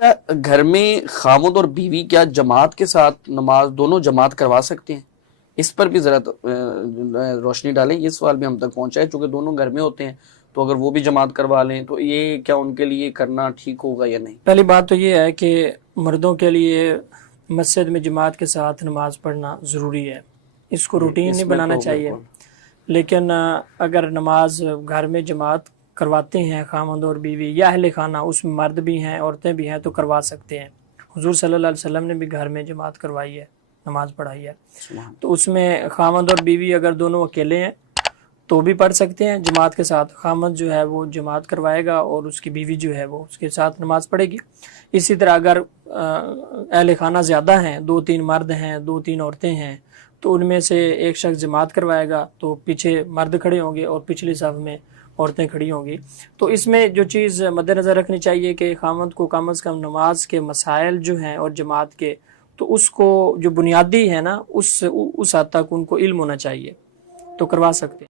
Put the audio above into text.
اچھا، گھر میں خامد اور بیوی کیا جماعت کے ساتھ نماز دونوں جماعت کروا سکتے ہیں؟ اس پر بھی ذرا روشنی ڈالیں. یہ سوال بھی ہم تک پہنچا ہے، چونکہ دونوں گھر میں ہوتے ہیں تو اگر وہ بھی جماعت کروا لیں تو یہ کیا ان کے لیے کرنا ٹھیک ہوگا یا نہیں؟ پہلی بات تو یہ ہے کہ مردوں کے لیے مسجد میں جماعت کے ساتھ نماز پڑھنا ضروری ہے، اس کو روٹین نہیں بنانا چاہیے. لیکن اگر نماز گھر میں جماعت کرواتے ہیں خامند اور بیوی یا اہل خانہ، اس میں مرد بھی ہیں عورتیں بھی ہیں، تو کروا سکتے ہیں. حضور صلی اللہ علیہ وسلم نے بھی گھر میں جماعت کروائی ہے، نماز پڑھائی ہے. تو اس میں خامند اور بیوی اگر دونوں اکیلے ہیں تو بھی پڑھ سکتے ہیں جماعت کے ساتھ. خامند جو ہے وہ جماعت کروائے گا اور اس کی بیوی جو ہے وہ اس کے ساتھ نماز پڑھے گی. اسی طرح اگر اہل خانہ زیادہ ہیں، 2-3 مرد ہیں 2-3 عورتیں ہیں، تو ان میں سے ایک شخص جماعت کروائے گا تو پیچھے مرد کھڑے ہوں گے اور پچھلی صف میں عورتیں کھڑی ہوں گی. تو اس میں جو چیز مد نظر رکھنی چاہیے کہ خامند کو کم از کم نماز کے مسائل جو ہیں اور جماعت کے، تو اس کو جو بنیادی ہے نا اس حد تک ان کو علم ہونا چاہیے، تو کروا سکتے ہیں.